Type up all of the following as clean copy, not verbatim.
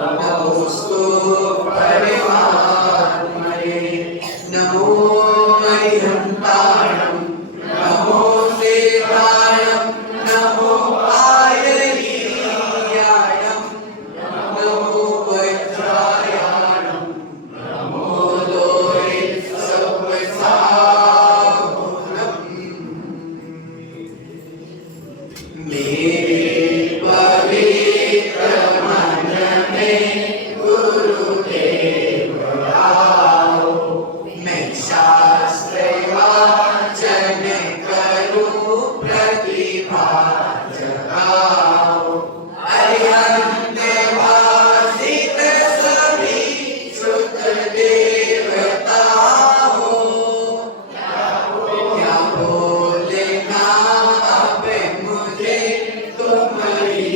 नमोस्तु परमात्मने नमो अरिहन्ताणं नमो सेवायं नमो आयरीयायं नमो वज्रायाणं नमो लोहे सवसाहुनं मेरे पवित्र मन में गुरुदेव आओ मैं शास्त्र वाचन करूं प्रतिभा जगाओ अरिहंत वासित सभी शुद्ध देवता हो क्या बोलना अब मुझे तुम ही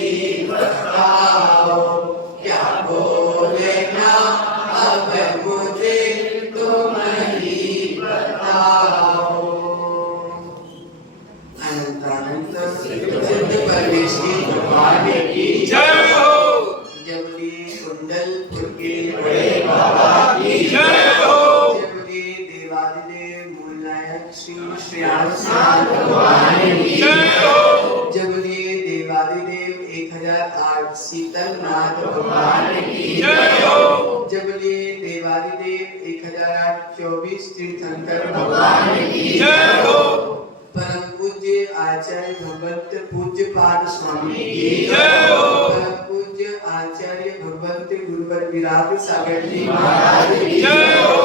बताओ क्या बोलना अब मुझे तुम ही बताओ। अनंतानंद सिद्ध परमेश्वरी भगवान की जय हो। जबली कुंडलपुर के बड़े बाबा की जय हो। जबली देवादिदेव मूलनायक श्री श्रेयांश भगवान की जय हो। जबली देवादिदेव 1008 शीतलनाथ भगवान की जय हो। जबली देवादिदेव 1008 24 तीर्थंकर भगवान की जय हो। परम पूज्य आचार्य भगवंत पूज्य पाद स्वामी की जय हो। परम पूज्य आचार्य भगवंत गुरुवर विराट सागर जी महाराज की जय हो।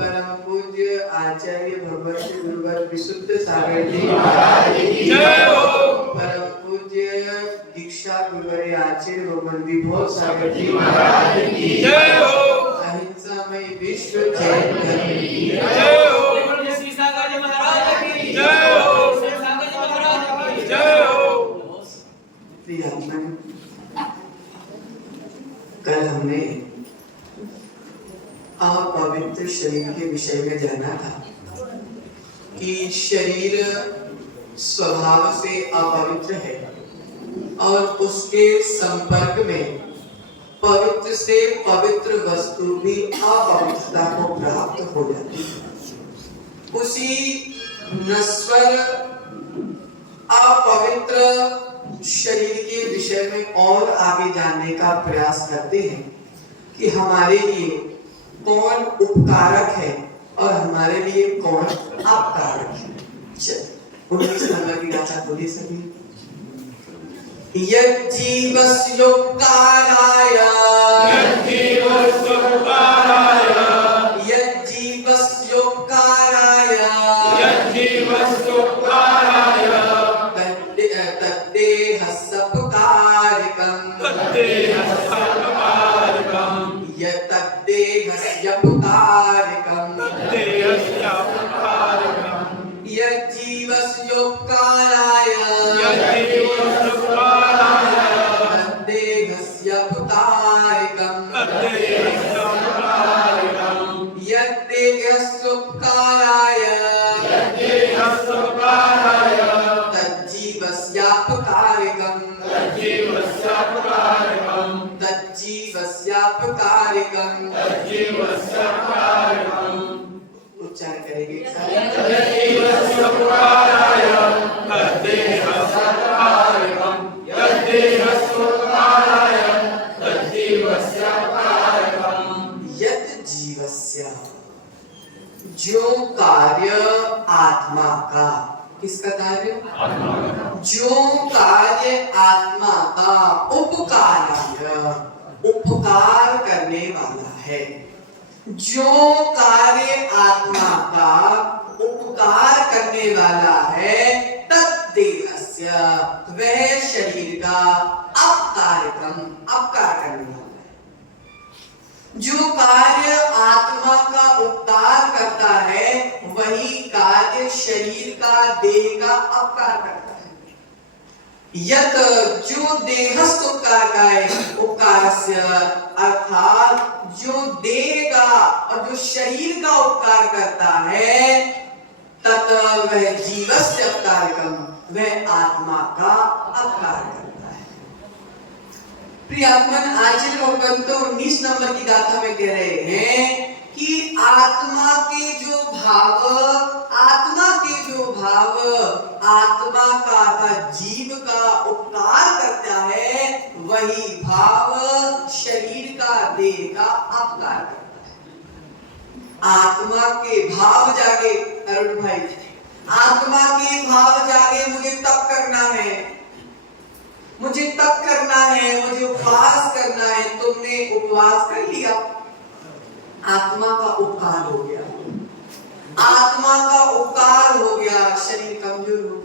परम पूज्य आचार्य भगवंत गुरुवर विशुद्ध सागर जी महाराज की जय हो। परम पूज्य दीक्षा गुरुवर आचार्य भगवंत विभो सागर जी महाराज की जय हो। अहिंसा में विश्व चैतन्य की जय हो। श्री सागर जी महाराज की जय हो। श्री सागर जी महाराज की जय हो। प्रियमन, कल हमने अपवित्र शरीर के विषय में जाना था कि शरीर स्वभाव से अपवित्र है और उसके संपर्क में पवित्र से पवित्र वस्तु भी अपवित्रता को प्राप्त हो जाती है। उसी नश्वर अपवित्र शरीर के विषय में और आगे जानने का प्रयास करते हैं कि हमारे लिए कौन उपकारक है और हमारे लिए कौन अपकारक है। चलिए 19 नंबर की गाथा बोलिए सभी। यज्जीवस्योपकाराय यज्जीवस्योपकाराय यज्जीवस्योपकाराय यज्जीवस्योपकाराय तद्देहस्योपकारकं तद्देहस्योपकारकं यत्तद्देहस्योपकारकं तद्देहस्योपकारकं यज्जीवस्योपकाराय यज्जीवस्योपकाराय तद्देहस्योपकारकं तद्देहस्योपकारकं यत्तेजस्योपकाराय यज्जीवस्योपकाराय तज्जीवस्योपकारकं तज्जीवस्योपकारकं तज्जीवस्योपकारकं तज्जीवस्योपकारकं उच्चारण करेंगे एक साथ। यज्जीवस्योपकाराय तद्देहस्योपकारकं यद्देहस्योपकाराय तज्जीवस्योपकारकं यज्जीवस्य जो कार्य आत्मा का, किसका कार्य? जो कार्य आत्मा का उपकार करने वाला है, जो कार्य आत्मा का उपकार करने वाला है, तद्देहस्य वह शरीर का अपकार करने वाला है। जो कार्य आत्मा का उपकार करता है वही कार्य शरीर का, देह का अपकार करता है। यत जो देहस्थ उपकार का है, उपकारस्य अर्थात जो देह का और जो शरीर का उपकार करता है, तत वह जीवस्य अपकारकम, वह आत्मा का अपकार करता है। प्रियात्मन आचार्य भगवंत 19 नंबर की गाथा में कह रहे हैं कि आत्मा के जो भाव आत्मा का जीव का उपकार करता है, वही भाव शरीर का देह का अपकार करता है। आत्मा के भाव जागे, अरुण भाई, आत्मा के भाव जागे, मुझे तप करना है, मुझे उपवास करना है। तुमने उपवास कर लिया, आत्मा का उपकार हो गया, शरीर कमजोर हो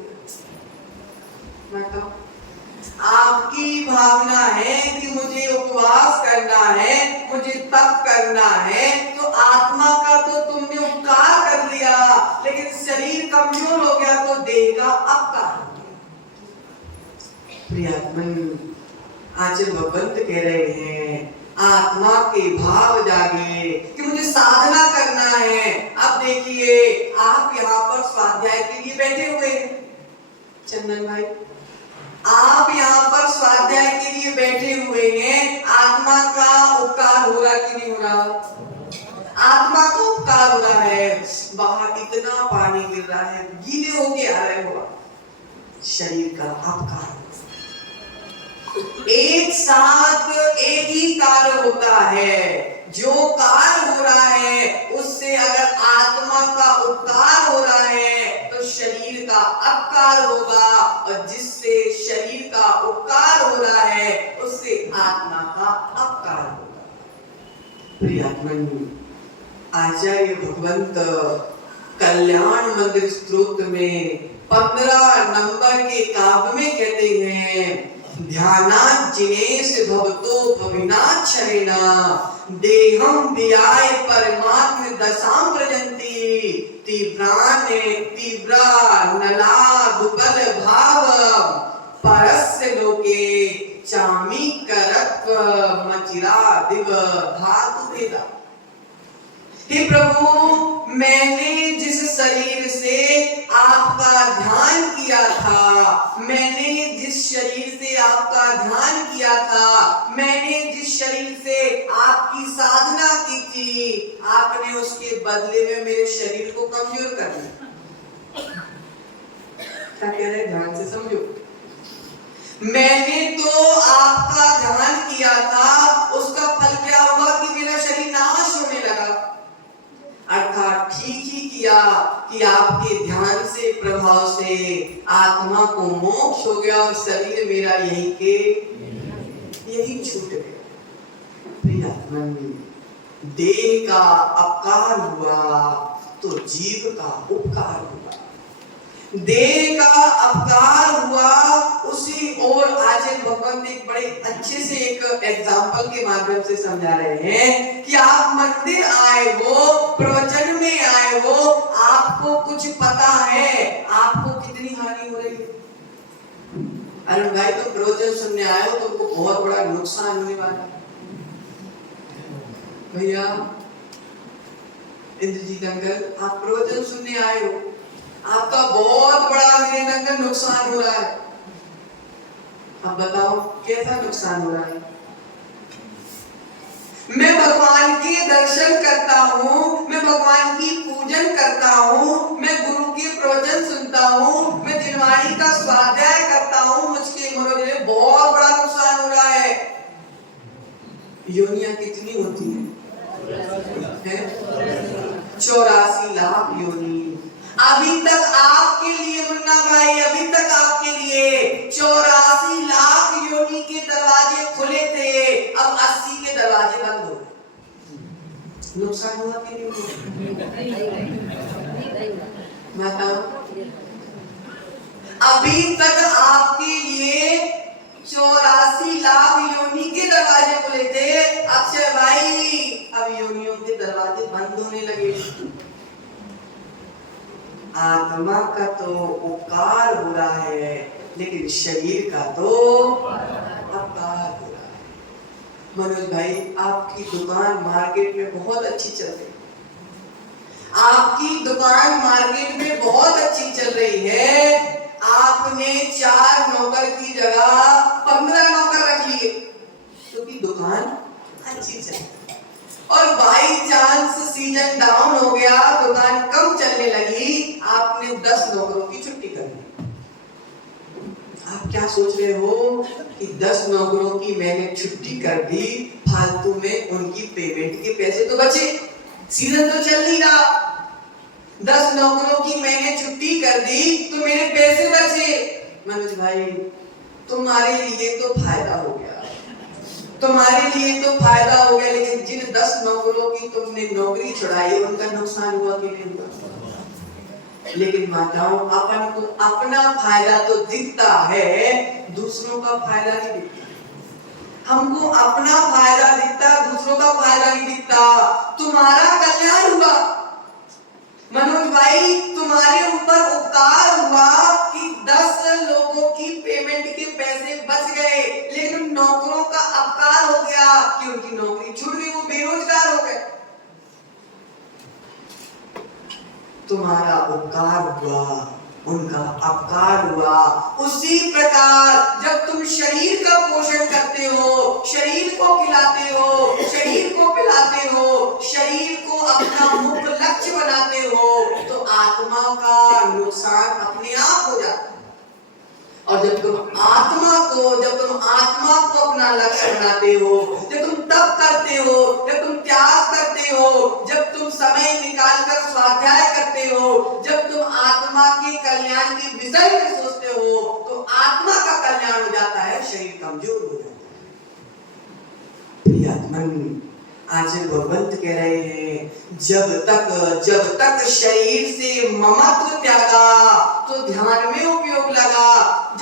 गया। आपकी भावना है कि मुझे उपवास करना है, मुझे तप करना है, तो आत्मा का तो तुमने उपकार कर लिया, लेकिन शरीर कमजोर हो गया तो देह का अपकार हो गया। प्रियात्मन आचार्य भगवंत कह रहे हैं, आत्मा के भाव जागे कि मुझे साधना करना है। अब देखिए, आप यहाँ पर स्वाध्याय के लिए बैठे हुए हैं, चंदन भाई, आप यहाँ पर स्वाध्याय के लिए बैठे हुए हैं। आत्मा का उपकार हो रहा कि नहीं हो रहा? आत्मा को उपकार हो रहा है। बाहर इतना पानी गिर रहा है, गीले होके आ रहे हो, शरीर का अपकार। एक साथ एक ही कार्य होता है, जो कार्य हो रहा है उससे अगर आत्मा का उपकार हो रहा है तो शरीर का अपकार होगा, और जिससे शरीर का उपकार हो रहा है उससे आत्मा का अपकार होगा। प्रियात्मन आचार्य भगवंत कल्याण मंदिर स्तोत्र में 15 नंबर के काव्य में कहते हैं, ध्यानात् जिनेश भवतो भविनाच्छरेण देहं वियाय परमात्म दशां प्रजन्ति तीव्रा नला दुबल भाव परस्य लोके चामी करत्व मचिरा दिव धातु भेदा। हे प्रभु, मैंने जिस शरीर से आपका ध्यान किया था, मैंने जिस शरीर से आपकी साधना की थी, आपने उसके बदले में मेरे शरीर को कमजोर कर दिया। क्या कह रहे, ध्यान से समझो। मैंने तो आपका ध्यान किया था, उसका फल क्या हुआ कि मेरा शरीर नाश होने लगा। अर्थात ठीक ही किया कि आपके ध्यान से, प्रभाव से आत्मा को मोक्ष हो गया और शरीर मेरा यही छूट गया। प्रियात्मन, देह का अपकार हुआ तो जीव का उपकार हुआ, देह का अपकार हुआ। उसी और आचार्य भगवंत एक बड़े अच्छे से एक एग्जाम्पल के माध्यम से समझा रहे हैं कि आप मंदिर आए हो, प्रवचन में आए हो, आपको कुछ पता है आपको कितनी हानि हो रही है। अरे भाई, तुम प्रवचन सुनने आए हो, तुमको बहुत बड़ा नुकसान होने वाला है। भैया इंद्रजीत अंकल, आप प्रवचन सुनने आए हो, आपका बहुत बड़ा मेरे नुकसान हो रहा है। अब बताओ कैसा नुकसान हो रहा है? मैं भगवान के दर्शन करता हूँ, मैं भगवान की पूजन करता हूँ, मैं गुरु के प्रवचन सुनता हूँ, मैं दिनवाणी का स्वाध्याय करता हूँ, मुझके मनोरंजन बहुत बड़ा नुकसान हो रहा है। योनियां कितनी होती हैं? 84 लाख योनि। अभी तक आपके लिए मुन्ना भाई, अभी तक आपके लिए 84 लाख योनि के दरवाजे खुले थे, अब 80 के दरवाजे बंद हो गए। नुकसान हुआ कि नहीं हुआ? बताओ। अभी तक आपके लिए 84 लाख योनि के दरवाजे खुले थे, अक्षय भाई अब योनियों के दरवाजे बंद होने लगे। आत्मा का तो उपकार हो रहा है, लेकिन शरीर का तो अपकार हो रहा है। मनोज भाई, आपकी दुकान मार्केट में बहुत अच्छी चल रही है, आपकी दुकान मार्केट में बहुत अच्छी चल रही है। आपने 4 नौकर की जगह 15 नौकर रख लिए। दुकान अच्छी चले और बाई चांस सीजन डाउन हो गया, दुकान कम चलने लगी, आपने 10 नौकरों की छुट्टी कर दी। आप क्या सोच रहे हो कि 10 नौकरों की मैंने छुट्टी कर दी, फालतू में उनकी पेमेंट के पैसे तो बचे, सीजन तो चल नहीं रहा। 10 नौकरों की मैंने छुट्टी कर दी तो मेरे पैसे बचे। मनोज भाई तुम्हारे लिए तो फायदा हो गया, तुम्हारे लिए तो फायदा हो गया, लेकिन जिन 10 नौकरों की तुमने नौकरी छुड़ाई उनका नुकसान हुआ कि नहीं हुआ? लेकिन माताओं, अपन को अपना फायदा तो दिखता है, दूसरों का फायदा नहीं दिखता। हमको अपना फायदा दिखता, दूसरों का फायदा नहीं दिखता। तुम्हारा कल्याण हुआ मनोज भाई, तुम्हारे ऊपर उपकार हुआ कि 10 लोगों की पेमेंट के पैसे बच गए, लेकिन नौकरों का अपकार हो गया कि उनकी नौकरी छूट गई, वो बेरोजगार हो गए। तुम्हारा उपकार हुआ, उनका अपकार हुआ। उसी प्रकार जब तुम शरीर का पोषण करते हो, शरीर को खिलाते हो, शरीर को पिलाते हो, शरीर को अपना मुख्य लक्ष्य बनाते हो, तो आत्मा का नुकसान अपने आप हो जाता है। और जब तुम आत्मा को अपना लक्ष्य बनाते हो, जब तुम तप करते हो, जब तुम त्याग करते हो, जब तुम समय निकालकर स्वाध्याय करते हो, जब तुम आत्मा के कल्याण के विषय में सोचते हो, तो आत्मा का कल्याण हो जाता है, शरीर कमजोर हो जाता है। प्रियात्मन, आचार्य भगवंत कह रहे हैं, जब तक शरीर से ममत्व त्यागा तो ध्यान में उपयोग लगा,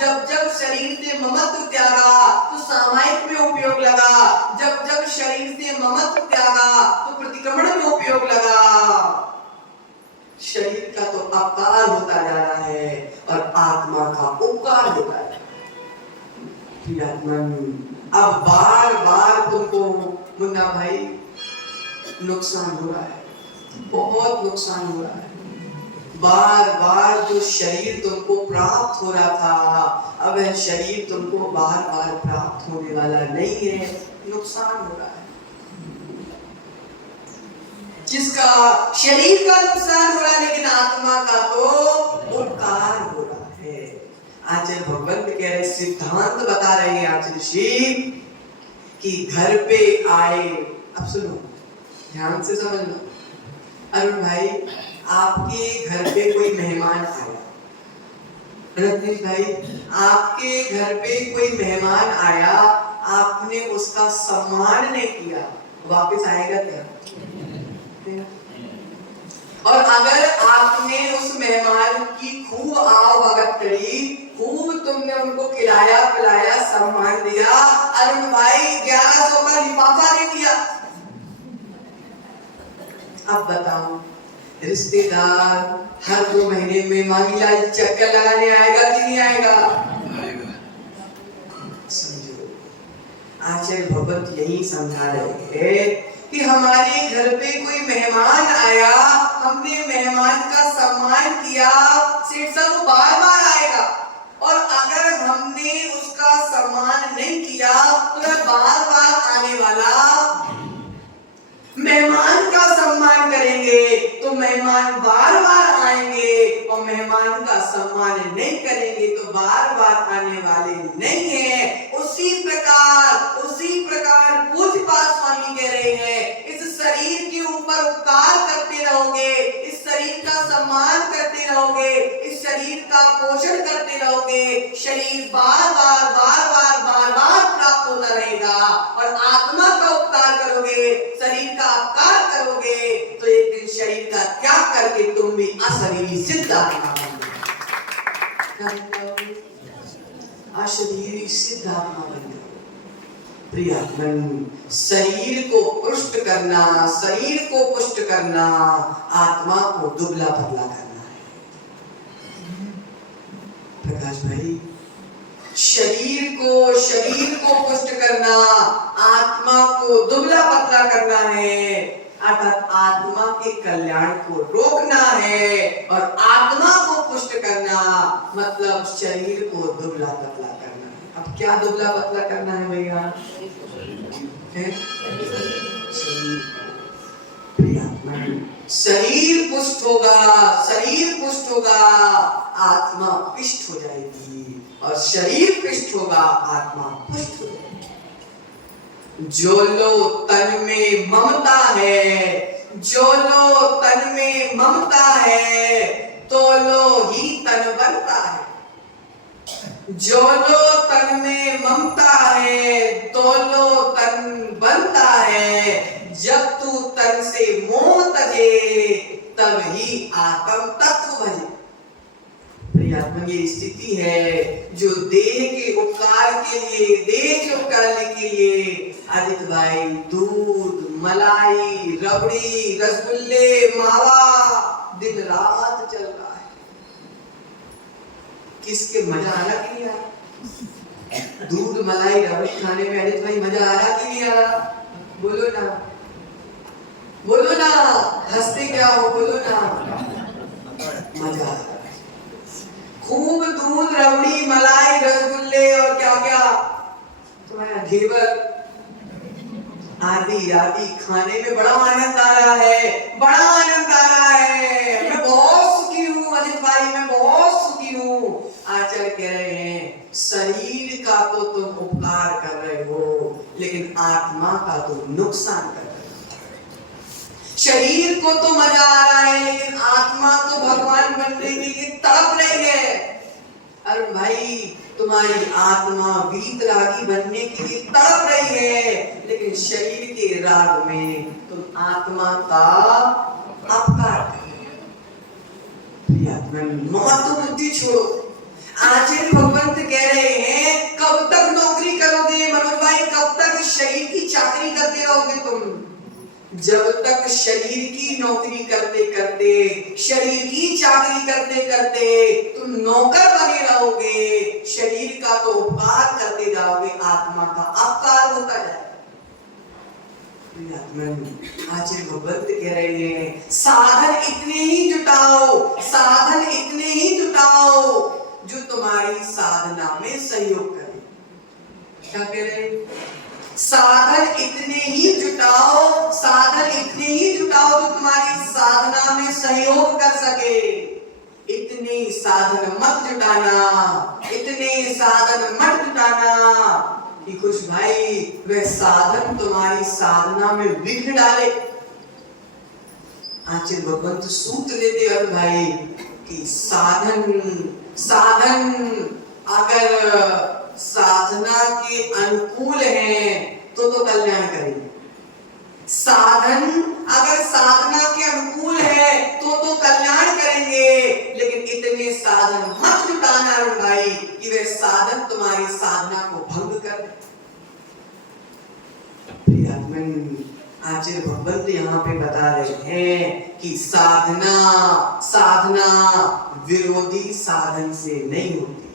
जब शरीर से ममत्व त्यागा तो सामायिक में उपयोग लगा, जब शरीर से ममत्व त्यागा तो प्रतिक्रमण में उपयोग लगा। शरीर का तो अपकार होता जा रहा है और आत्मा का उपकार होता है। प्रियात्मन, अब बार तुमको मुन्ना भाई नुकसान हो रहा है, बहुत नुकसान हो रहा है। बार जो शरीर तुमको प्राप्त हो रहा था, अब यह शरीर तुमको बार प्राप्त होने वाला नहीं है, नुकसान हो रहा है। जिसका शरीर का नुकसान हो रहा है, लेकिन आत्मा का तो उपकार हो रहा है। आचार्य भगवंत कह रहे, सिद्धांत बता रहे हैं आचार्य श्री कि घर पे आए, अब सुनो ध्यान से समझना। अरुण भाई, आपके घर पे कोई मेहमान आया, रत्नेश भाई आपके घर पे कोई मेहमान आया, आपने उसका सम्मान नहीं किया, वापस आएगा क्या? और अगर आपने उस मेहमान की खूब आओ भगत करी, खूब तुमने उनको खिलाया पिलाया सम्मान दिया, अरुण भाई 1100 का लिफाफा दे दिया, अब बताओ रिश्तेदार हर 2 महीने में मांगीलाल चक्कर लगाने आएगा कि नहीं आएगा? समझो, आचार्य भगवत यही समझा रहे हैं कि हमारे घर पे कोई मेहमान आया, हमने मेहमान का सम्मान किया, सेठ साहब वो बार आएगा, और अगर हमने उसका सम्मान नहीं किया तो वह बार आने वाला। मेहमान का सम्मान करेंगे तो मेहमान बार आएंगे, और मेहमान का सम्मान नहीं करेंगे तो बार आने वाले नहीं है। उसी प्रकार पूज्यपाद स्वामी कह रहे हैं, इस शरीर के ऊपर उपकार करते रहोगे, इस शरीर का सम्मान करते रहोगे, इस शरीर का पोषण करते रहोगे, शरीर बार प्राप्त होता रहेगा। और आत्मा का उपकार करोगे, शरीर का अपकार करोगे, तो एक दिन शरीर का त्याग करके तुम भी अशरीरी सिद्ध आत्मा बन जाओगे, अशरीरी सिद्ध आत्मा बन जाओगे। प्रियात्मन, शरीर को पुष्ट करना, आत्मा को दुबला पतला करना है। प्रकाश भाई, शरीर को पुष्ट करना, आत्मा को दुबला पतला करना है, अर्थात आत्मा के कल्याण को रोकना है, और आत्मा को पुष्ट करना मतलब शरीर को दुबला पतला करना है। अब क्या दुबला पतला करना है भैया? है? शरीर पुष्ट होगा, शरीर पुष्ट होगा, आत्मा पिष्ट हो जाएगी, और शरीर पिष्ट होगा, आत्मा पुष्ट हो जाएगी। जो लो तन में ममता है, जो लो तन में ममता है, तो लो ही तन बनता है। जो लो तन में ममता है, तो लो तन बनता है। जब तू तन से मोह तजे, तब ही आत्म तत्व भजे। प्रियात्मा ये स्थिति है जो देह के उपकार के लिए, देह के उपकार के लिए आदित्य भाई दूध, मलाई, रबड़ी, रसगुल्ले, मावा दिन रात चल रहा है। किसके मजा आ रहा कि नहीं आ रहा? दूध, मलाई, रबड़ी खाने में आदित्य भाई मजा आ रहा कि नहीं आ रहा? बोलो ना, बोलो ना, हंसते क्या हो, बोलो ना। मजा आ रहा है, खूब दूध, रबड़ी, मलाई, रसगुल्ले और क्या क्या तुम्हारा घेवर आदि आदि खाने में बड़ा आनंद आ रहा है, बड़ा आनंद आ रहा है। मैं बहुत सुखी हूँ अजित भाई, मैं बहुत सुखी हूँ। आचार्य कह रहे हैं शरीर का तो तुम उपकार कर रहे हो, लेकिन आत्मा का तो नुकसान कर रहे हो। शरीर को तो मजा आ रहा है, लेकिन आत्मा तो भगवान बनने के लिए तड़प रही है। अरे भाई तुम्हारी आत्मा वीतरागी बनने के लिए तड़प रही है, लेकिन शरीर के राग में तुम आत्मा का अपकार कर रहे हो। महत्व बुद्धि छोड़ो। आचार्य भगवंत कह रहे हैं कब तक नौकरी करोगे मनोज भाई, कब तक शरीर की चाकरी करते रहोगे तुम? जब तक शरीर की नौकरी करते करते, शरीर की चाकरी करते करते तुम नौकर बने रहोगे, शरीर का तो उपकार करते जाओगे, आत्मा का अपकार होता जाएगा। आचार्य भगवंत कह रहे हैं साधन इतने ही जुटाओ, साधन इतने ही जुटाओ जो तुम्हारी साधना में सहयोग करे। क्या कह रहे हैं? साधन इतने ही जुटाओ, साधन इतने ही जुटाओ जो तुम्हारी साधना में सहयोग कर सके। इतने साधन मत जुटाना, इतने साधन मत जुटाना कि कुछ भाई वह साधन तुम्हारी साधना में विघ्न डाले। आचार्य भगवंत सूत्र देते हैं भाई कि साधन अगर साधना के अनुकूल है तो कल्याण करेंगे। साधन अगर साधना के अनुकूल है तो कल्याण करेंगे, लेकिन इतने साधन मत जुटाना भाई कि वे साधन तुम्हारी साधना को भंग कर। आचार्य भगवंत यहाँ पे बता रहे हैं कि साधना विरोधी साधन से नहीं होती,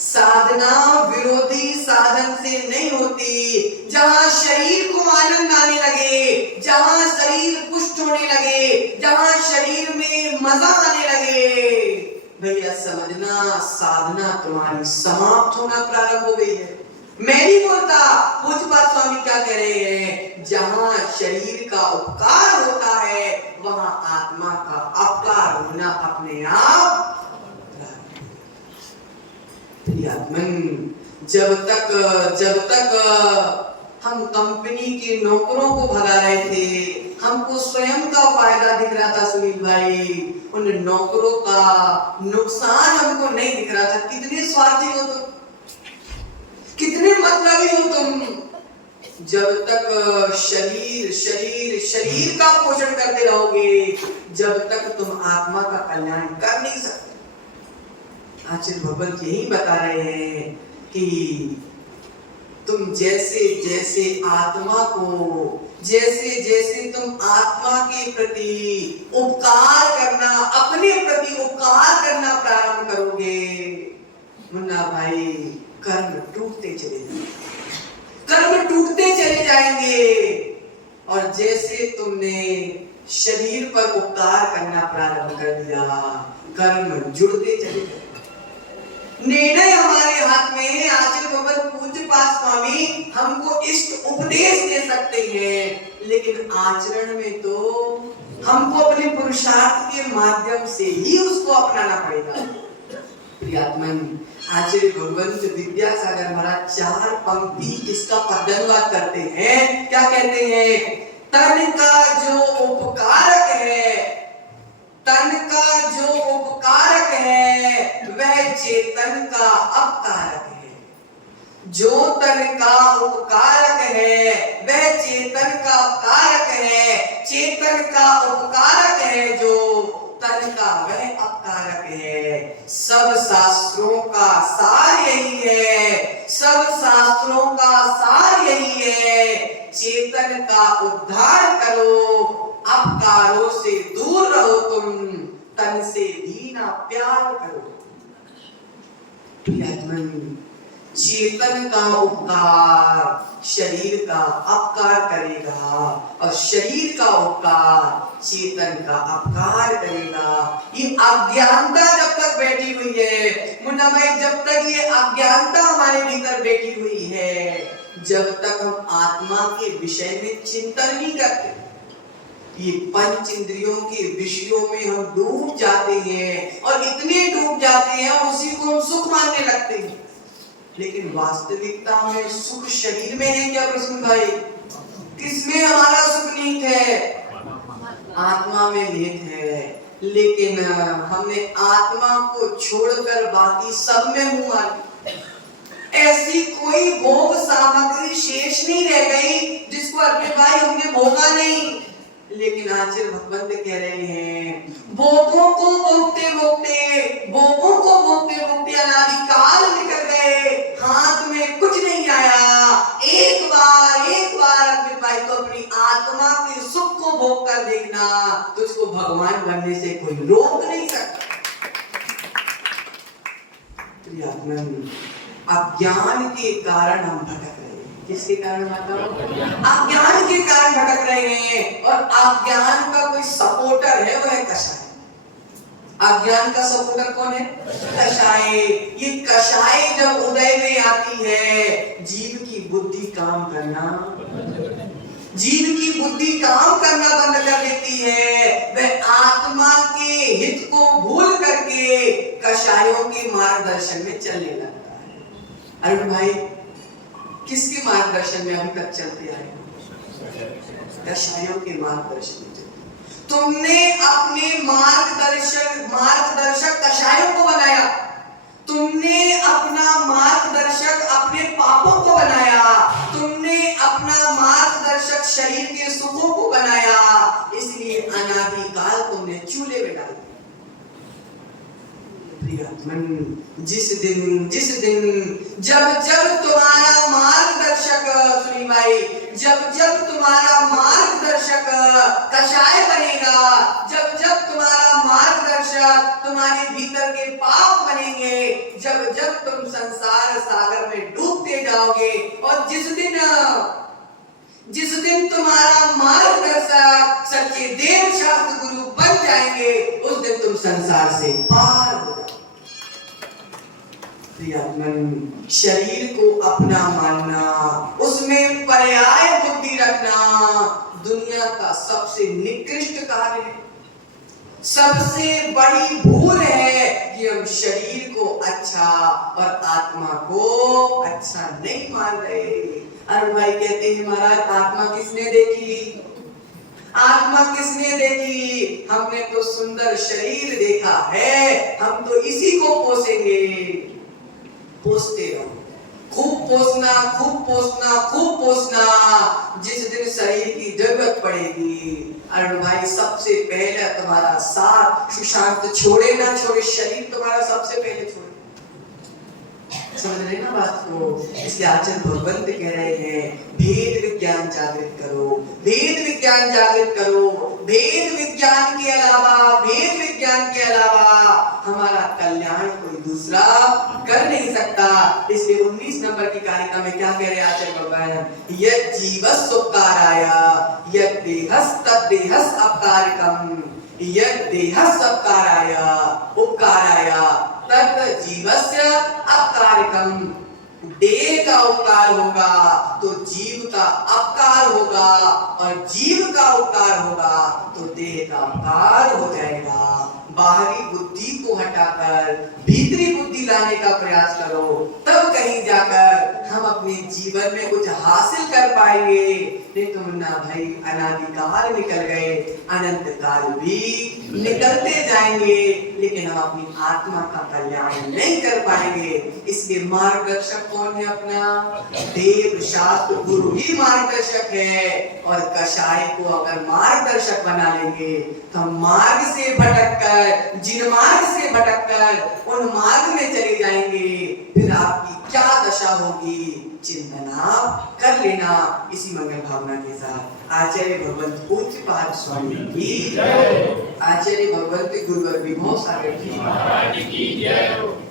साधना विरोधी साधन से नहीं होती। जहां शरीर को आनंद आने लगे, जहां शरीर पुष्ट होने लगे, जहां शरीर में मजा आने लगे, भैया समझना साधना तुम्हारी समाप्त होना प्रारंभ हो गई है। मैं नहीं बोलता, पूज्यपाद स्वामी क्या कह रहे हैं, जहां शरीर का उपकार होता है वहां आत्मा का अपकार होना अपने आप। जब तक हम कंपनी के नौकरों को भगा रहे थे, हमको स्वयं का फायदा दिख रहा था सुनील भाई, उन नौकरों का नुकसान हमको नहीं दिख रहा था। कितने स्वार्थी हो तुम, कितने मतलबी हो तुम। जब तक शरीर का पोषण करते रहोगे, जब तक तुम आत्मा का कल्याण कर नहीं सकते। आचार्य भगवंत यही बता रहे हैं कि तुम जैसे जैसे आत्मा को, जैसे जैसे तुम आत्मा के प्रति उपकार करना, अपने प्रति उपकार करना प्रारंभ करोगे मुन्ना भाई, कर्म टूटते चले जाएंगे, कर्म टूटते चले जाएंगे। और जैसे तुमने शरीर पर उपकार करना प्रारंभ कर दिया, कर्म जुड़ते चले जाएंगे। निर्णय हमारे हाथ में है। आचार्य भगवत पूज्यपाद स्वामी हमको इष्ट उपदेश दे सकते हैं, लेकिन आचरण में तो हमको अपने पुरुषार्थ के माध्यम से ही उसको अपनाना पड़ेगा। प्रियात्मन, आचार्य भगवंत विद्यासागर महाराज 4 पंक्ति इसका पद्यानुवाद करते हैं। क्या कहते हैं? तन का जो उपकारक है, तन का जो उपकारक है वह चेतन का अपकारक है। जो तन का उपकारक है वह चेतन का अपकारक है। चेतन का उपकारक है जो तन का वह अपकारक है। सब शास्त्रों का सार यही है, सब शास्त्रों का सार यही है। चेतन का उद्धार करो, अपकारों से दूर रहो, तुम तन से भी ना प्यार करो। प्रियतमन, चेतन का उपकार शरीर का अपकार करेगा और शरीर का उपकार चेतन का अपकार करेगा। ये अज्ञानता जब तक बैठी हुई है मुन्ना भाई, जब तक ये अज्ञानता हमारे भीतर बैठी हुई है, जब तक हम आत्मा के विषय में चिंतन नहीं करते, ये पंच इंद्रियों के विषयों में हम डूब जाते हैं और इतने डूब जाते हैं उसी को हम सुख मानने लगते हैं। लेकिन वास्तविकता में सुख शरीर में है क्या प्रश्न भाई? किसमें हमारा सुख निहित है? आत्मा में निहित है। लेकिन हमने आत्मा को छोड़कर बाकी सब में मुंह मारी। ऐसी कोई भोग सामग्री शेष नहीं रह गई जिसको अपने भाई हमने भोगा नहीं। लेकिन आचार्य भगवंत कह रहे हैं भोगों को भोगते भोगते, भोगों को भोगते भोगते अनादिकाल निकल गए, हाथ में कुछ नहीं आया। एक बार अपने भाई को अपनी आत्मा के सुख को भोग कर देखना, तो उसको भगवान बनने से कोई रोक नहीं सकता। अज्ञान के कारण हम भटक रहे हैं। किसके कारण अज्ञान के कारण भटक रहे हैं। और अज्ञान का कोई सपोर्टर है, वो है कषाय। अज्ञान का सपोर्टर कौन है? कषाय। ये कषाय जब उदय में आती है, जीव की बुद्धि काम करना, जीव की बुद्धि काम करना बंद कर देती है। वह आत्मा के हित को भूल करके कषायों के मार्गदर्शन में चलने लगता है। अरुण भाई, किसके मार्गदर्शन में अभी तक चलते आए? कषायों के मार्गदर्शन में। तुमने अपने मार्गदर्शक कषायों को बनाया। तुमने अपना मार्गदर्शक अपने पापों को बनाया। तुमने अपना मार्गदर्शक शरीर के सुखों को बनाया। इसलिए अनादिकाल तुमने चूल्हे में डाल दिया। जिस दिन जब तुम्हारा मार्गदर्शक, सुनी भाई, जब तुम्हारा मार्गदर्शक कषाय बनेगा, जब तुम्हारा मार्गदर्शक तुम्हारे भीतर के पाप बनेंगे, जब तुम संसार सागर में डूबते जाओगे, और जिस दिन तुम्हारा मार्गदर्शक सच्चे देव शास्त्र गुरु बन जाएंगे, उस दिन तुम संसार से पार हो जाओगे। शरीर को अपना मानना, उसमें पर्याय बुद्धि रखना दुनिया का सबसे निकृष्ट कार्य है। सबसे बड़ी भूल है कि हम शरीर को अच्छा और आत्मा को अच्छा नहीं मान रहे। अरुण भाई कहते हैं महाराज, आत्मा किसने देखी? आत्मा किसने देखी? हमने तो सुंदर शरीर देखा है, हम तो इसी को पोसेंगे। पोसते रहो, खूब पोसना, खूब पोसना, खूब पोसना। जिस दिन शरीर की जरूरत पड़ेगी, अरुण भाई, सबसे पहले तुम्हारा साथ सुशांत छोड़े ना छोड़े, शरीर तुम्हारा सबसे पहले छोड़े। समझ रहे ना बात को? इसलिए आचार्य भगवंत कह रहे हैं भेद विज्ञान जागृत करो, भेद विज्ञान जागृत करो। भेद विज्ञान के अलावा हमारा कल्याण कोई दूसरा कर नहीं सकता। इसलिए 19 नंबर की कारिका में क्या कह रहे हैं आचार्य भगवान? यद जीवस् उपकाराय यद देहस् तद देहस् अपकारकम्, यद देहस् उपकाराय तत्र जीवस्य अपकारकम, देह का उपकार होगा तो जीव का अपकार होगा, और जीव का उपकार होगा तो देह का अपकार हो जाएगा। बाहरी बुद्धि को हटाकर भीतरी बुद्धि लाने का प्रयास करो, तब कहीं जाकर हम अपने जीवन में कुछ हासिल कर पाएंगे। नहीं तो मुन्ना भाई अनादि काल निकल गए, अनंत काल भी निकलते जाएंगे, लेकिन हम अपनी आत्मा का कल्याण नहीं कर पाएंगे। इसलिए मार्गदर्शक कौन है? अपना देव शास्त्र गुरु ही मार्गदर्शक है। और कषाय को अगर मार्गदर्शक बना लेंगे तो हम मार्ग से भटककर, जिन मार्ग से भटककर उन मार्ग में चले जाएंगे, फिर आपकी क्या दशा होगी चिंतन आप कर लेना। इसी मंगल भावना के साथ आचार्य भगवंत पूज्यपाद स्वामी की जय, आचार्य भगवंत गुरुवर विभो सागर की की जय।